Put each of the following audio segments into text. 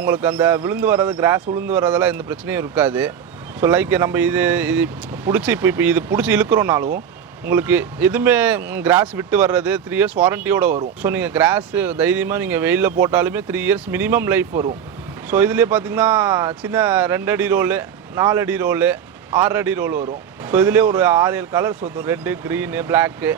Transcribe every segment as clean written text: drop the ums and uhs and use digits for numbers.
உங்களுக்கு அந்த விழுந்து வர்றது கிராஸ் விழுந்து வரதெல்லாம் எந்த பிரச்சனையும் இருக்காது. ஸோ லைக் நம்ம இது பிடிச்சி இப்போ இது பிடிச்சி இழுக்கிறோனாலும் உங்களுக்கு எதுவுமே கிராஸ் விட்டு வர்றது 3 இயர்ஸ் வாரண்டியோடு வரும். ஸோ நீங்கள் கிராஸு தைரியமாக நீங்கள் வெயிலில் போட்டாலுமே 3 இயர்ஸ் மினிமம் லைஃப் வரும். ஸோ இதுலேயே பார்த்தீங்கன்னா சின்ன 2 அடி ரோலு, 4 அடி ரோலு, 6 அடி ரோல் வரும். ஸோ இதுலேயே ஒரு 6-7 கலர்ஸ் வரும், red, green, black.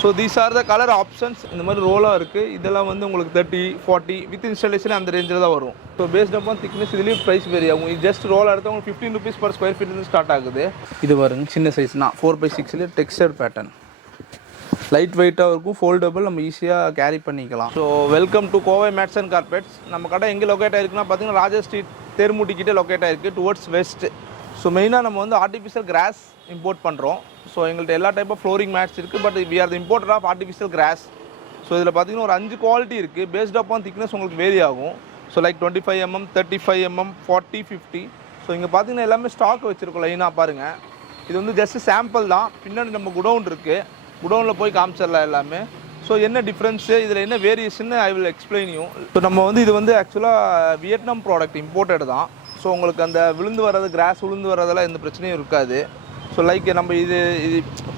So these are the colour options. இந்த மாதிரி ரோலாக இருக்குது. இதெல்லாம் வந்து உங்களுக்கு 30, 40 வித் இன்ஸ்டாலேஷன் அந்த ரேஞ்சில் தான் வரும். ஸோ பேஸ்ட் அப்பான் திக்னஸ் இதுலேயும் ப்ரைஸ் வேரி ஆகும். இது ஜஸ்ட் ரோல் எடுத்தால் உங்களுக்கு 15 rupees per square feet start ஆகுது. இது வருங்க சின்ன சைஸ்னா 4x6 டெக்ஸ்டர் பேட்டர்ன், லைட் வெயிட்டாக இருக்கும், ஃபோல்டபுள், நம்ம ஈஸியாக கேரி பண்ணிக்கலாம். So welcome to Kovai mats and carpets. நம்ம கடை எங்கே லொக்கேட் ஆகிருக்குன்னா பார்த்தீங்கன்னா ராஜா ஸ்ட்ரீட் தேர்முட்டிக்கிட்டே லொக்கேட் ஆகிருக்கு, டுவர்ட்ஸ் வெஸ்ட். ஸோ மெயினாக நம்ம வந்து ஆர்டிஃபிஷியல் கிராஸ் இம்போர்ட் பண்ணுறோம். ஸோ எங்கள்கிட்ட எல்லா டைப் ஆஃப் ஃப்ளோரிங் மேட்ஸ் இருக்குது. But we are the importer of artificial grass. So இதில் பார்த்தீங்கன்னா ஒரு 5 குவாலிட்டி இருக்குது. பேஸ்ட் அப்பான் திக்னஸ் உங்களுக்கு வேரி ஆகும். So like 25 mm, 35 mm, 40, 50. So இங்கே பார்த்தீங்கன்னா எல்லாமே ஸ்டாக் வச்சுருக்கோம் லைனாக பாருங்கள். இது வந்து ஜஸ்ட் சாம்பிள் தான். பின்னாடி நம்ம குடவுன் இருக்குது, குடவுனில் போய் காமிச்சிடலாம் எல்லாமே. ஸோ என்ன டிஃப்ரென்ஸு, இதில் என்ன variation I will explain you. So நம்ம வந்து இது வந்து ஆக்சுவலாக வியட்நாம் ப்ராடக்ட், இம்போர்ட்டட் தான். ஸோ உங்களுக்கு அந்த விழுந்து வர்றது கிராஸ் விழுந்து வரதெல்லாம் எந்த பிரச்சனையும் இருக்காது. ஸோ லைக் நம்ம இது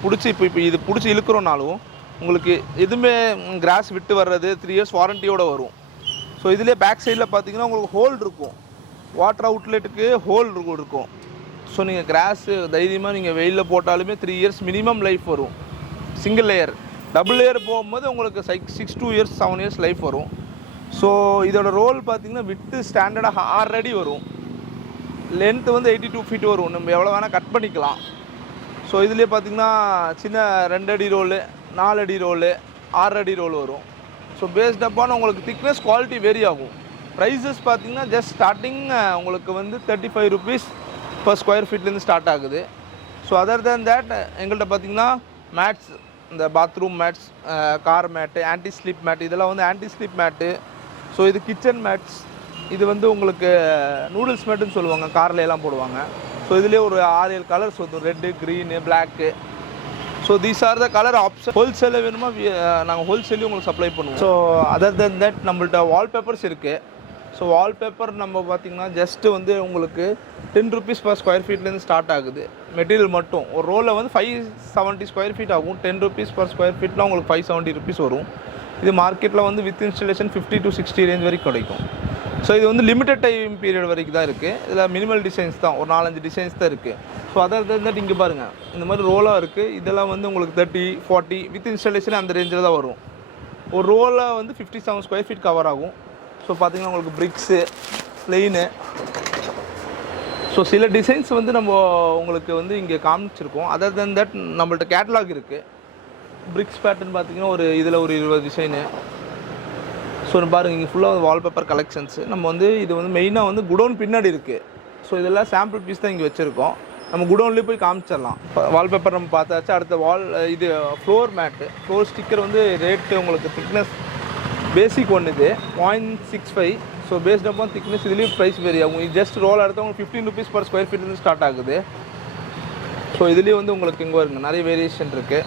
பிடிச்சி இப்போ இது பிடிச்சி இழுக்கிறோனாலும் உங்களுக்கு எதுவுமே கிராஸ் விட்டு வர்றது 3 இயர்ஸ் வாரண்டியோடு வரும். ஸோ இதுலேயே பேக் சைடில் பார்த்தீங்கன்னா உங்களுக்கு ஹோல் இருக்கும், வாட்டர் அவுட்லெட்டுக்கு ஹோல் இருக்கும். ஸோ நீங்கள் கிராஸு தைரியமாக நீங்கள் வெயிலில் போட்டாலுமே 3 இயர்ஸ் மினிமம் லைஃப் வரும். சிங்கிள் லேயர், டபுள் லேயர் போகும்போது உங்களுக்கு 6 to 7 இயர்ஸ் லைஃப் வரும். ஸோ இதோட ரோல் பார்த்தீங்கன்னா விட்டு ஸ்டாண்டர்டாக 6 அடி வரும், லென்த்து வந்து 82 feet வரும். நம்ம எவ்வளோ வேணால் கட் பண்ணிக்கலாம். ஸோ இதுலேயே பார்த்தீங்கன்னா சின்ன 2 அடி ரோலு, 4 அடி ரோலு, 6 அடி ரோல் வரும். ஸோ பேஸ்ட் அப்பான் உங்களுக்கு திக்னஸ் குவாலிட்டி வேரி ஆகும். ப்ரைஸஸ் பார்த்தீங்கன்னா ஜஸ்ட் ஸ்டார்டிங் உங்களுக்கு வந்து 35 rupees per square feetலேருந்து ஸ்டார்ட் ஆகுது. ஸோ அதர் தேன் தேட் எங்கள்கிட்ட பார்த்தீங்கன்னா மேட்ஸ், இந்த பாத்ரூம் மேட்ஸ், கார் மேட்டு, ஆன்டி ஸ்லிப் மேட், இதெல்லாம் வந்து ஆன்டி ஸ்லிப் மேட்டு. ஸோ இது கிச்சன் மேட்ஸ், இது வந்து உங்களுக்கு நூடுல்ஸ் மேட்டுன்னு சொல்லுவாங்க, காரில் எல்லாம் போடுவாங்க. ஸோ இதுலேயே ஒரு 6-7 கலர்ஸ் வரும், red, green, black. So these are the colour option. ஹோல்சேலில் வேணுமா நாங்கள் ஹோல்சேலையும் உங்களுக்கு சப்ளை பண்ணுவோம். ஸோ அதர் தென் தட் நம்மள்ட்ட வால்பேப்பர்ஸ் இருக்குது. ஸோ வால்பேப்பர் நம்ம பார்த்திங்கன்னா ஜஸ்ட்டு வந்து உங்களுக்கு 10 rupees per square feetலேருந்து ஸ்டார்ட் ஆகுது. மெட்டீரியல் மட்டும் ஒரு ரோலில் வந்து 570 square feet ஆகும். 10 rupees per square feetலாம் உங்களுக்கு 570 rupees வரும். இது மார்க்கெட்டில் வந்து வித் இன்ஸ்டாலேஷன் 50 to 60 ரேஞ்ச் வரைக்கும் கிடைக்கும். ஸோ இது வந்து லிமிட்டட் டைம் பீரியட் வரைக்கும் தான் இருக்குது. இதில் மினிமல் டிசைன்ஸ் தான், ஒரு 4-5 டிசைன்ஸ் தான் இருக்குது. ஸோ அதர் தட் இங்கே பாருங்கள், இந்த மாதிரி ரோலாக இருக்குது. இதெல்லாம் வந்து உங்களுக்கு 30, 40 வித் இன்ஸ்டாலேஷன் அந்த ரேஞ்சில் தான் வரும். ஒரு ரோலாக வந்து 57 square feet கவர் ஆகும். ஸோ பார்த்திங்கன்னா உங்களுக்கு பிரிக்ஸு, பிளெயினு. ஸோ சில டிசைன்ஸ் வந்து நம்ம உங்களுக்கு வந்து இங்கே காமிச்சிருக்கோம். அதர் தென் தட் நம்மள்ட்ட கேட்லாக் இருக்குது. பிரிக்ஸ் பேட்டர்ன் பார்த்திங்கன்னா ஒரு இதில் ஒரு 20 டிசைனு. ஸோ பாருங்கள், இங்கே ஃபுல்லாக வால்பேப்பர் கலெக்ஷன்ஸு. நம்ம வந்து இது வந்து மெயினாக வந்து குடோன் பின்னாடி இருக்குது. ஸோ இதெல்லாம் சாம்பிள் பீஸ் தான் இங்கே வச்சுருக்கோம். நம்ம குடோன்லேயே போய் காமிச்சிடலாம். வால்பேப்பர் நம்ம பார்த்தாச்சு. அடுத்த இது ஃப்ளோர் மேட்டு, ஃப்ளோர் ஸ்டிக்கர் வந்து ரேட்டு உங்களுக்கு திக்னஸ் பேசிக் ஒன்று இது 0.65. ஸோ பேஸ்ட் அப்பான் திக்னஸ் இதுலேயும் ப்ரைஸ் வேரி ஆகும். இது ஜஸ்ட் ரோல் எடுத்தால் உங்களுக்கு 15 rupees per square feetலேருந்து ஸ்டார்ட் ஆகுது. ஸோ இதுலேயே வந்து உங்களுக்கு இங்கே வருங்க நிறைய வேரியேஷன் இருக்குது.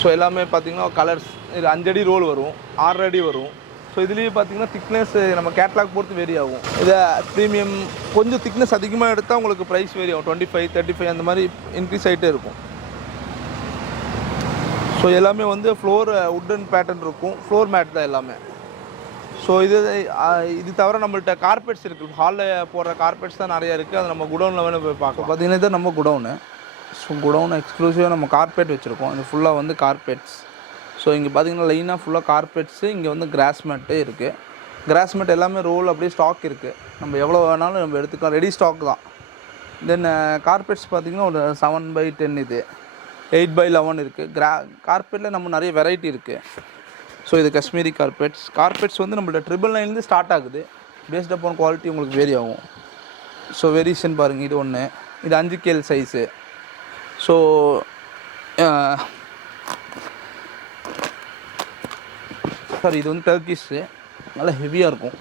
ஸோ எல்லாமே பார்த்திங்கன்னா கலர்ஸ், இது 5 அடி ரோல் வரும், 6 அடி வரும். ஸோ இதுலேயே பார்த்தீங்கன்னா திக்னஸ் நம்ம கேட்லாக் பொறுத்து வேரி ஆகும். இதை ப்ரீமியம் கொஞ்சம் திக்னஸ் அதிகமாக எடுத்தால் உங்களுக்கு ப்ரைஸ் வேரி ஆகும். 25, 35 அந்த மாதிரி இன்க்ரீஸ் ஆகிட்டே இருக்கும். ஸோ எல்லாமே வந்து ஃப்ளோர் உட்டன் பேட்டர்ன் இருக்கும், ஃப்ளோர் மேட் தான் எல்லாமே. ஸோ இது தவிர நம்மள்ட்ட கார்பெட்ஸ் இருக்குது. ஹாலில் போடுற கார்பெட்ஸ் தான் நிறையா இருக்குது. அது நம்ம குடோனில் வேணும் போய் பார்க்கலாம். பார்த்தீங்கன்னா தான் நம்ம குடோனு. ஸோ குடோன் எக்ஸ்க்ளூசிவாக நம்ம கார்பெட் வச்சுருக்கோம். இது ஃபுல்லாக வந்து கார்பெட்ஸ். ஸோ இங்கே பார்த்தீங்கன்னா லைனாக ஃபுல்லாக கார்பெட்ஸு, இங்கே வந்து கிராஸ் மேட்டு இருக்குது. கிராஸ் மேட் எல்லாமே ரோல் அப்படியே ஸ்டாக் இருக்குது. நம்ம எவ்வளோ வேணாலும் நம்ம எடுத்துக்கலாம், ரெடி ஸ்டாக் தான். தென் கார்பெட்ஸ் பார்த்திங்கன்னா ஒரு 7x10 இது, 8x11 இருக்குது. கார்பெட்டில் நம்ம நிறைய வெரைட்டி இருக்குது. ஸோ இது காஷ்மீரி கார்பெட்ஸ் வந்து நம்மள்ட்ட 999 ஸ்டார்ட் ஆகுது. பேஸ்ட் அப்பான் குவாலிட்டி உங்களுக்கு வேரி ஆகும். ஸோ வேரியேஷன் பாருங்கள், இது ஒன்று, இது 5 KL சைஸு. ஸோ சாரி, இது வந்து டர்க்கிஷு, நல்லா ஹெவியாக இருக்கும்.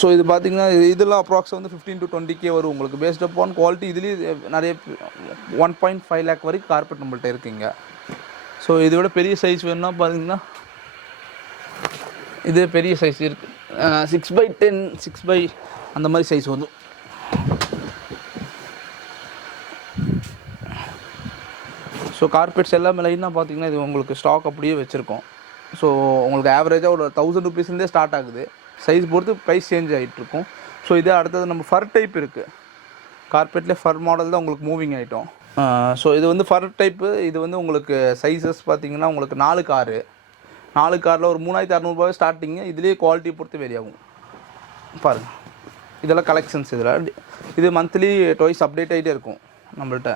ஸோ இது பார்த்திங்கன்னா இதெல்லாம் அப்ராக்ஸ் வந்து 15 to 20K வரும் உங்களுக்கு. பேஸ்ட் அப்பான் குவாலிட்டி இதுலேயே நிறைய 1.5 lakh வரைக்கும் கார்பெட் நம்மள்ட்ட இருக்குங்க. ஸோ இதை விட பெரிய சைஸ் வேணும்னா பார்த்திங்கன்னா இது பெரிய சைஸ் இருக்குது, 6x10 6x அந்த மாதிரி சைஸ் வரும். ஸோ கார்பெட்ஸ் எல்லாமே லைனாக பார்த்தீங்கன்னா இது உங்களுக்கு ஸ்டாக் அப்படியே வச்சுருக்கோம். ஸோ உங்களுக்கு ஆவரேஜாக ஒரு 1000 rupeesலேருந்தே ஸ்டார்ட் ஆகுது. சைஸ் பொறுத்து ப்ரைஸ் சேஞ்ச் ஆகிட்டுருக்கும். ஸோ இதே அடுத்தது நம்ம ஃபர் டைப் இருக்குது. கார்பெட்லேயே ஃபர் மாடல் தான் உங்களுக்கு மூவிங் ஐட்டம். ஸோ இது வந்து ஃபர் டைப்பு. இது வந்து உங்களுக்கு சைஸஸ் பார்த்தீங்கன்னா உங்களுக்கு 4 காரு ஒரு 3600 ஸ்டார்டிங்கு. இதுலேயே குவாலிட்டி பொறுத்து வேரி ஆகும். பாருங்கள், இதெல்லாம் கலெக்ஷன்ஸ். இதில் இது மந்த்லி ட்வைஸ் அப்டேட் ஆகிட்டே இருக்கும் நம்மள்ட்ட.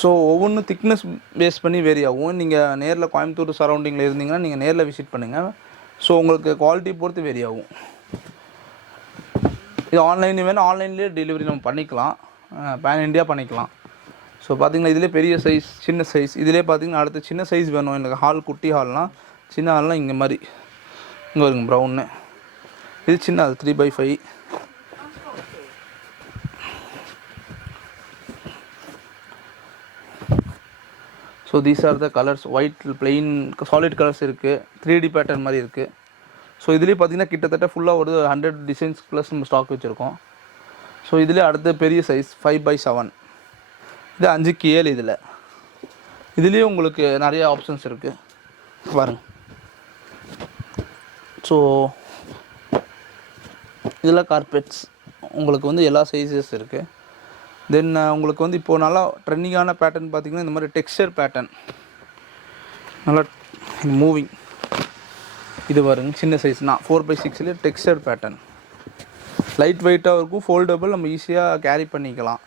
ஸோ ஒவ்வொன்றும் திக்னஸ் பேஸ் பண்ணி வேரி ஆகும். நீங்கள் நேரில் கோயம்புத்தூர் சரௌண்டிங்கில் இருந்தீங்கன்னா நீங்கள் நேரில் விசிட் பண்ணுங்கள். ஸோ உங்களுக்கு குவாலிட்டி பொறுத்து வேரி ஆகும். இது ஆன்லைன் வேணும், ஆன்லைன்லேயே டெலிவரி நம்ம பண்ணிக்கலாம், பேன் இண்டியா பண்ணிக்கலாம். ஸோ பார்த்திங்கன்னா இதிலே பெரிய சைஸ், சின்ன சைஸ். இதிலே பார்த்திங்கன்னா அடுத்து சின்ன சைஸ் வேணும் எனக்கு. ஹால் குட்டி ஹால்னால், சின்ன ஹால்னால் இங்கே மாதிரி இங்கே வருங்க ப்ரௌன்னு. இது சின்ன, அது 3x5. So these are the colours. White plain solid colours இருக்குது, 3D பேட்டர்ன் மாதிரி இருக்குது. ஸோ இதுலேயே பார்த்திங்கன்னா கிட்டத்தட்ட ஃபுல்லாக ஒரு 100 டிசைன்ஸ் ப்ளஸ் நம்ம ஸ்டாக் வச்சுருக்கோம். ஸோ இதிலே அடுத்த பெரிய சைஸ் 5x7, இது 5x7. இதுலேயும் உங்களுக்கு நிறைய ஆப்ஷன்ஸ் இருக்குது பாருங்க. ஸோ இதில் கார்பெட்ஸ் உங்களுக்கு வந்து எல்லா சைஸஸ் இருக்குது. தென் உங்களுக்கு வந்து இப்போது நல்லா ட்ரெண்டிங்கான பேட்டர்ன் பார்த்திங்கன்னா இந்த மாதிரி டெக்ஸ்சர் பேட்டர்ன், நல்லா மூவிங். இது பாருங்க, சின்ன சைஸ்னால் 4x6 டெக்ஸ்சர் பேட்டர்ன். லைட் வெயிட்டாக இருக்கும், ஃபோல்டபுள், நம்ம ஈஸியாக கேரி பண்ணிக்கலாம்.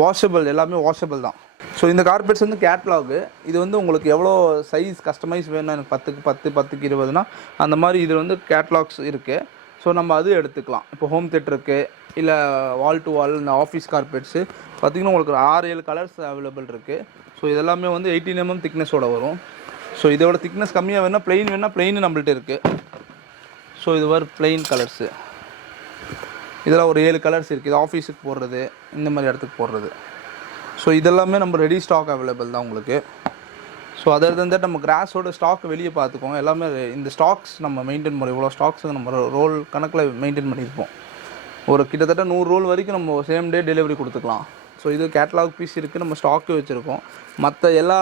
வாஷபிள், எல்லாமே வாஷபிள் தான். ஸோ இந்த கார்பெட்ஸ் வந்து கேட்லாகு. இது வந்து உங்களுக்கு எவ்வளோ சைஸ் கஸ்டமைஸ் வேணும், எனக்கு 10x10 10x20னா அந்த மாதிரி இதில் வந்து கேட்லாக்ஸ் இருக்குது. ஸோ நம்ம அது எடுத்துக்கலாம். இப்போ ஹோம் தேட்டருக்கு இல்லை வால் டு வால் இந்த ஆஃபீஸ் கார்பெட்ஸு பார்த்திங்கன்னா உங்களுக்கு 6-7 கலர்ஸ் அவைலபிள் இருக்குது. ஸோ இதெல்லாமே வந்து 18 mm திக்னஸோடு வரும். ஸோ இதோட திக்னஸ் கம்மியாக வேணால் ப்ளெயின் நம்மள்ட்ட இருக்குது. ஸோ இது வர ப்ளெயின் கலர்ஸு. இதெல்லாம் ஒரு 7 கலர்ஸ் இருக்குது. இது ஆஃபீஸுக்கு போடுறது, இந்த மாதிரி இடத்துக்கு போடுறது. ஸோ இதெல்லாமே நம்ம ரெடி ஸ்டாக் அவைலபிள் தான் உங்களுக்கு. ஸோ அதர் தன் தட் நம்ம கிராஸோட ஸ்டாக் வெளியே பார்த்துக்கோங்க. எல்லாமே இந்த ஸ்டாக்ஸ் நம்ம மெயின்டைன் பண்ணுறோம். இவ்வளோ ஸ்டாக்ஸ் நம்ம ரோல் கணக்கில் மெயின்டைன் பண்ணியிருப்போம். ஒரு கிட்டத்தட்ட 100 ரோல் வரைக்கும் நம்ம சேம் டே டெலிவரி கொடுத்துக்கலாம். ஸோ இது கேட்லாக் பீஸ் இருக்குது, நம்ம ஸ்டாக்கு வச்சுருக்கோம். மற்ற எல்லா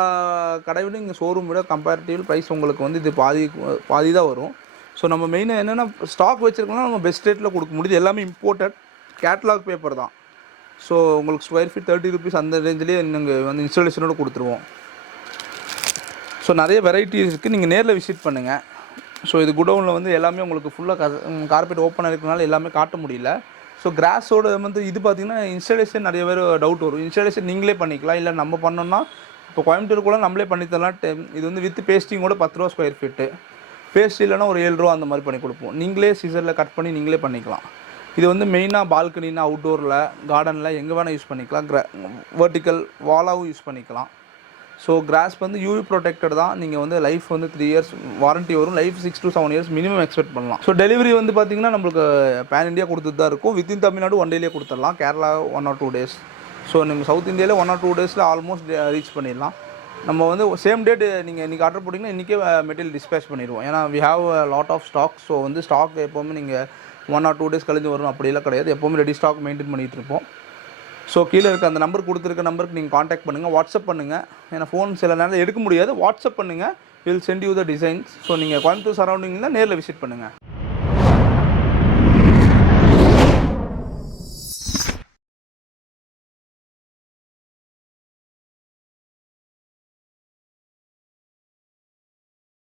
கடைவிடும் இங்கே ஷோரூம் விட கம்பேரிட்டிவ் ப்ரைஸ் உங்களுக்கு வந்து இது பாதி தான் வரும். ஸோ நம்ம மெயினாக என்னென்னா ஸ்டாக் வச்சுருக்கோம்னா நம்ம பெஸ்ட் ரேட்டில் கொடுக்க முடியுது. எல்லாமே இம்போர்ட்டட் கேட்லாக் பேப்பர் தான். ஸோ உங்களுக்கு ஸ்கொயர் ஃபீட் 30 rupees அந்த ரேஞ்சிலேயே நாங்கள் வந்து இன்ஸ்டாலேஷனோடு கொடுத்துருவோம். ஸோ நிறைய வெரைட்டிஸ் இருக்குது, நீங்கள் நேரில் விசிட் பண்ணுங்கள். ஸோ இது குடவுனில் வந்து எல்லாமே உங்களுக்கு ஃபுல்லாக கார்பெட் ஓப்பனாக இருக்கிறனால எல்லாமே காட்ட முடியல. ஸோ கிராஸோட வந்து இது பார்த்திங்கன்னா இன்ஸ்டாலேஷன் நிறைய பேர் டவுட் வரும். இன்ஸ்டாலேஷன் நீங்களே பண்ணிக்கலாம், இல்லை நம்ம பண்ணோன்னா இப்போ கோயம்புத்தூர் கூட நம்மளே பண்ணித்தரலாம். இது வந்து வித் பேஸ்டிங்கோட 10 ரூபா ஸ்கொயர் ஃபீட்டு, பேஸ்ட் இல்லைனா ஒரு 7 ரூபா அந்த மாதிரி பண்ணி கொடுப்போம். நீங்களே சீசரில் கட் பண்ணி நீங்களே பண்ணிக்கலாம். இது வந்து மெயினாக பால்கனினா அவுட்டோரில் கார்டனில் எங்கே வேணால் யூஸ் பண்ணிக்கலாம். வெர்டிக்கல் வாலாகவும் யூஸ் பண்ணிக்கலாம். ஸோ கிராஸ் வந்து யூவி ப்ரொடெக்டட் தான். நீங்கள் வந்து லைஃப் வந்து 3 years வாரண்ட்டி வரும். Life 6 to 7 years minimum expect பண்ணலாம். ஸோ டெலிவரி வந்து பார்த்திங்கன்னா நம்மளுக்கு பேன் இண்டியா கொடுத்துட்டு தான் இருக்கும். வித்தின் தமிழ்நாடு 1 டேலேயே கொடுத்துடலாம். Kerala 1 or 2 days. ஸோ நம்ம சவுத் இந்தியாவில் 1 or 2 days ஆல்மோஸ்ட் ரீச் பண்ணிடலாம். நம்ம வந்து சேம் டேட் நீங்கள் இன்றைக்கி ஆர்டர் போட்டிங்கன்னா இன்றைக்கே மெட்டீரியல் டிஸ்பேச் பண்ணிடுவோம். ஏன்னா we have lot of stock. So வந்து ஸ்டாக் எப்போவுமே நீங்கள் 1 or 2 days கழிஞ்சு வரும் அப்படிலாம் கிடையாது. எப்போவுமே ரெடி ஸ்டாக் மெயின்டைன் பண்ணிகிட்டு இருப்போம். ஸோ கீழே இருக்க அந்த நம்பர் கொடுத்துருக்க நம்பருக்கு நீங்கள் காண்டாக்ட் பண்ணுங்கள், வாட்ஸ்அப் பண்ணுங்கள். ஏன்னா ஃபோன் சில நேரம் எடுக்க முடியாது, வாட்ஸ்அப் பண்ணுங்கள். Will send you the designs. So நீங்கள் கோயம்புத்தூர் சரௌண்டிங்கில் நேரில் விசிட் பண்ணுங்கள்.